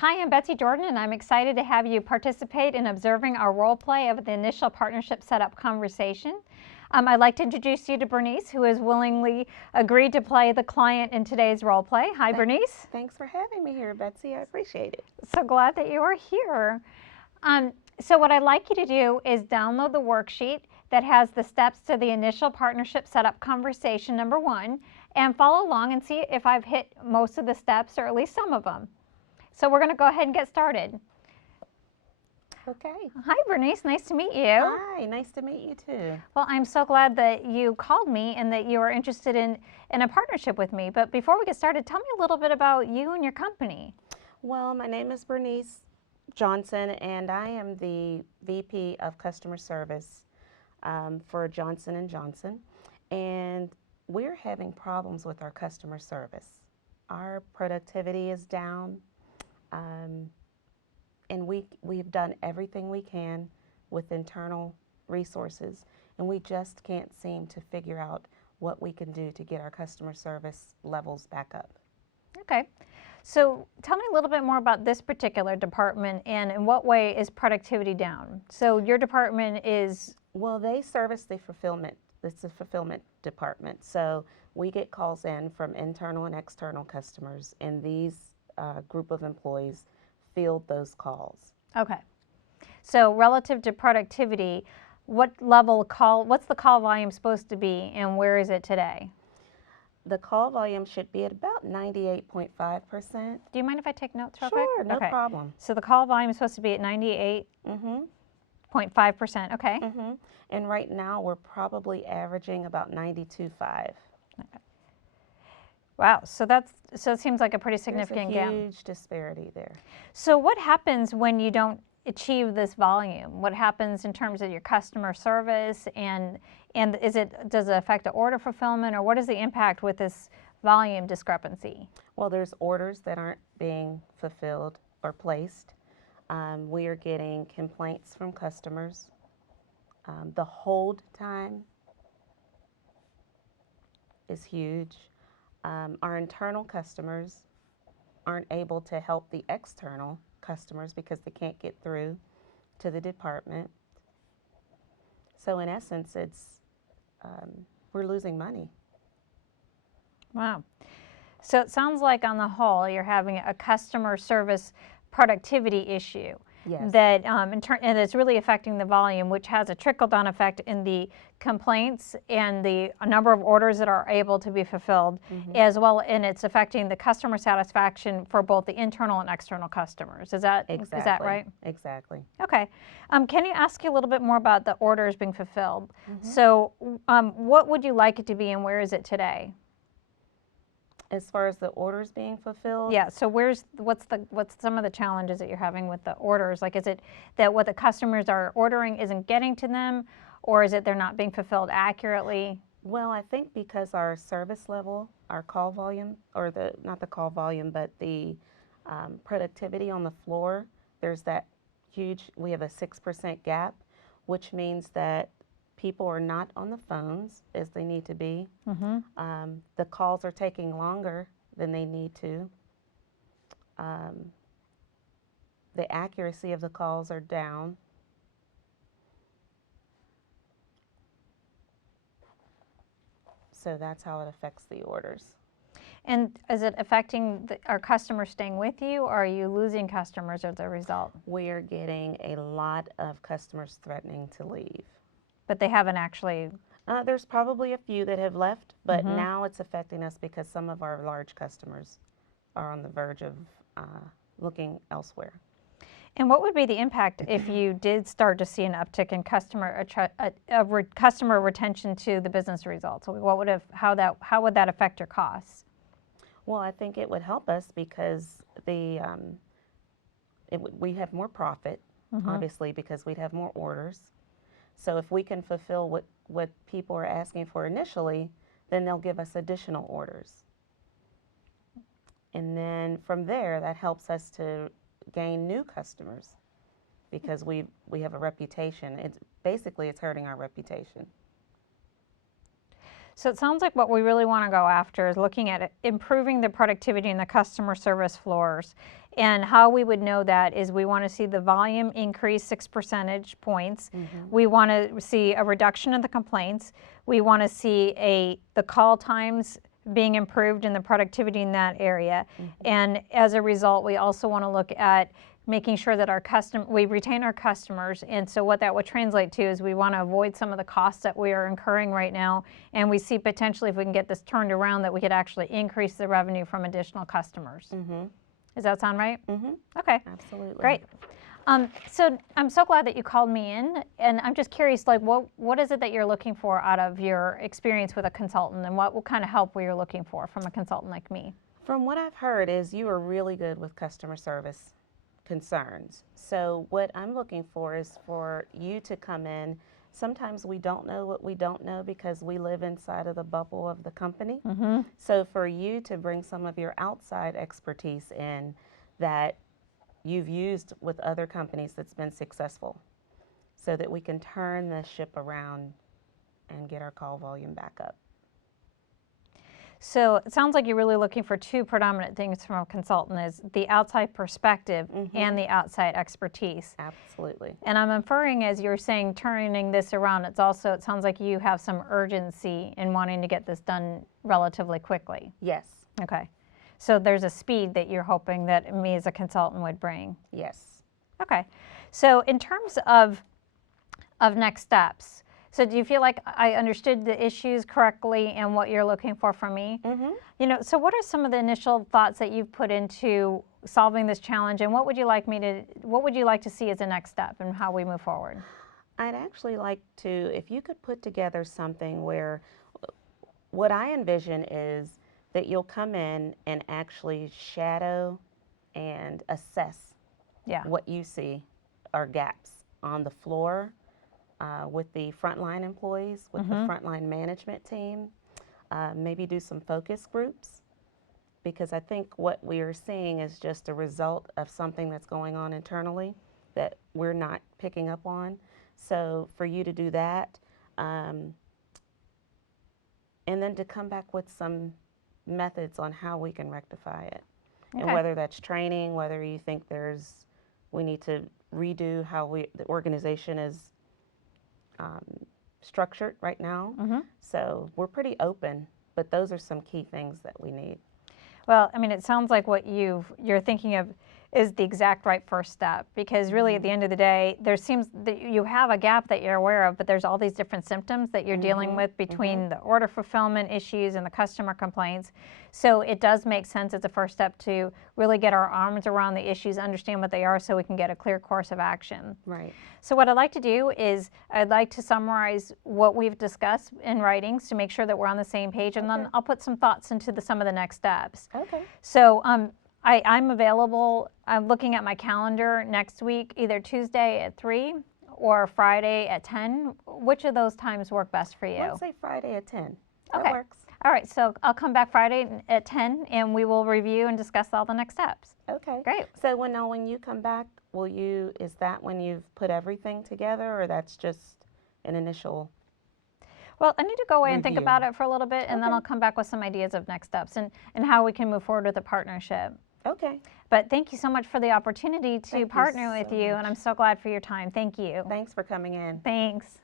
Hi, I'm Betsy Jordyn, and I'm excited to have you participate in observing our role play of the initial partnership setup conversation. I'd like to introduce you to Bernice, who has willingly agreed to play the client in today's role play. Hi, Bernice. Thanks for having me here, Betsy. I appreciate it. So glad that you are here. So what I'd like you to do is download the worksheet that has the steps to the initial partnership setup conversation, number 1, and follow along and see if I've hit most of the steps or at least some of them. So we're going to go ahead and get started. Okay. Hi, Bernice. Nice to meet you. Hi. Nice to meet you too. Well, I'm so glad that you called me and that you are interested in a partnership with me. But before we get started, tell me a little bit about you and your company. Well, my name is Bernice Johnson, and I am the VP of Customer Service for Johnson & Johnson. And we're having problems with our customer service. Our productivity is down. And we've done everything we can with internal resources, and we just can't seem to figure out what we can do to get our customer service levels back up. Okay. So tell me a little bit more about this particular department and in what way is productivity down? So your department is... Well, they service the fulfillment. It's a fulfillment department. So we get calls in from internal and external customers, and these group of employees field those calls. Okay. So relative to productivity, what's the call volume supposed to be and where is it today? The call volume should be at about 98.5%. Do you mind if I take notes real Sure, quick? no problem. So the call volume is supposed to be at 98.5%. Okay. And right now we're probably averaging about 92.5. Okay. Wow, so it seems like a pretty significant gap. There's a huge disparity there. So what happens when you don't achieve this volume? What happens in terms of your customer service, and does it affect the order fulfillment, or what is the impact with this volume discrepancy? Well, there's orders that aren't being fulfilled or placed. We are getting complaints from customers. The hold time is huge. Our internal customers aren't able to help the external customers because they can't get through to the department. So in essence, we're losing money. Wow. So it sounds like on the whole, you're having a customer service productivity issue. Yes. That and it's really affecting the volume, which has a trickle-down effect in the complaints and the number of orders that are able to be fulfilled, as well, and it's affecting the customer satisfaction for both the internal and external customers. Is that right? Exactly. Okay. Can you ask you a little bit more about the orders being fulfilled? So what would you like it to be and where is it today? As far as the orders being fulfilled? Yeah, so what's some of the challenges that you're having with the orders? Like, is it that what the customers are ordering isn't getting to them, or is it they're not being fulfilled accurately? Well, I think because our service level, our call volume, or not the call volume, but the productivity on the floor, there's that we have a 6% gap, which means that people are not on the phones as they need to be. The calls are taking longer than they need to. The accuracy of the calls are down. So that's how it affects the orders. And is it affecting our customers staying with you, or are you losing customers as a result? We are getting a lot of customers threatening to leave. But they haven't actually... There's probably a few that have left, but now it's affecting us because some of our large customers are on the verge of looking elsewhere. And what would be the impact if you did start to see an uptick in customer retention to the business results? How would that affect your costs? Well, I think it would help us because we have more profit, obviously, because we'd have more orders. So if we can fulfill what people are asking for initially, then they'll give us additional orders. And then from there, that helps us to gain new customers because we have a reputation. It's hurting our reputation. So it sounds like what we really want to go after is looking at improving the productivity in the customer service floors. And how we would know that is we want to see the volume increase 6 percentage points. We want to see a reduction in the complaints. We want to see the call times being improved and the productivity in that area. And as a result, we also want to look at making sure that we retain our customers. And so what that would translate to is we want to avoid some of the costs that we are incurring right now. And we see potentially if we can get this turned around that we could actually increase the revenue from additional customers. Does that sound right? Okay. Absolutely. Great. So I'm so glad that you called me in, and I'm just curious, like, what is it that you're looking for out of your experience with a consultant, and what kind of help were you looking for from a consultant like me? From what I've heard is you are really good with customer service concerns. So what I'm looking for is for you to come in. Sometimes we don't know what we don't know because we live inside of the bubble of the company. So for you to bring some of your outside expertise in that you've used with other companies that's been successful so that we can turn the ship around and get our call volume back up. So it sounds like you're really looking for two predominant things from a consultant: is the outside perspective and the outside expertise. Absolutely. And I'm inferring, as you're saying, turning this around, it sounds like you have some urgency in wanting to get this done relatively quickly. Yes. Okay. So there's a speed that you're hoping that me as a consultant would bring. Yes. Okay. So in terms of next steps, so do you feel like I understood the issues correctly and what you're looking for from me? You know, so what are some of the initial thoughts that you've put into solving this challenge, and what would you like to see as a next step and how we move forward? I'd actually like to, if you could put together something where what I envision is that you'll come in and actually shadow and assess what you see are gaps on the floor with the frontline employees, with the frontline management team. Maybe do some focus groups, because I think what we are seeing is just a result of something that's going on internally that we're not picking up on. So for you to do that, and then to come back with some methods on how we can rectify it. And whether that's training, whether you think we need to redo how the organization is structured right now. So we're pretty open, but those are some key things that we need. Well, I mean, it sounds like what you're thinking of is the exact right first step, because really at the end of the day, there seems that you have a gap that you're aware of, but there's all these different symptoms that you're dealing with between the order fulfillment issues and the customer complaints. So it does make sense as a first step to really get our arms around the issues, understand what they are, so we can get a clear course of action. Right. So what I'd like to do is I'd like to summarize what we've discussed in writings to make sure that we're on the same page, and then I'll put some thoughts into some of the next steps. Okay. So I'm available. I'm looking at my calendar next week, either Tuesday at 3 or Friday at 10. Which of those times work best for you? Let's say Friday at 10. That Okay. works. All right, so I'll come back Friday at 10 and we will review and discuss all the next steps. Okay. Great. So when you come back, is that when you've put everything together, or that's just an initial? Well, I need to go away and think Review. about it for a little bit, and then I'll come back with some ideas of next steps and how we can move forward with a partnership. Okay. But thank you so much for the opportunity to Thank you partner with so you, much. and I'm so glad for your time. Thank you. Thanks for coming in. Thanks.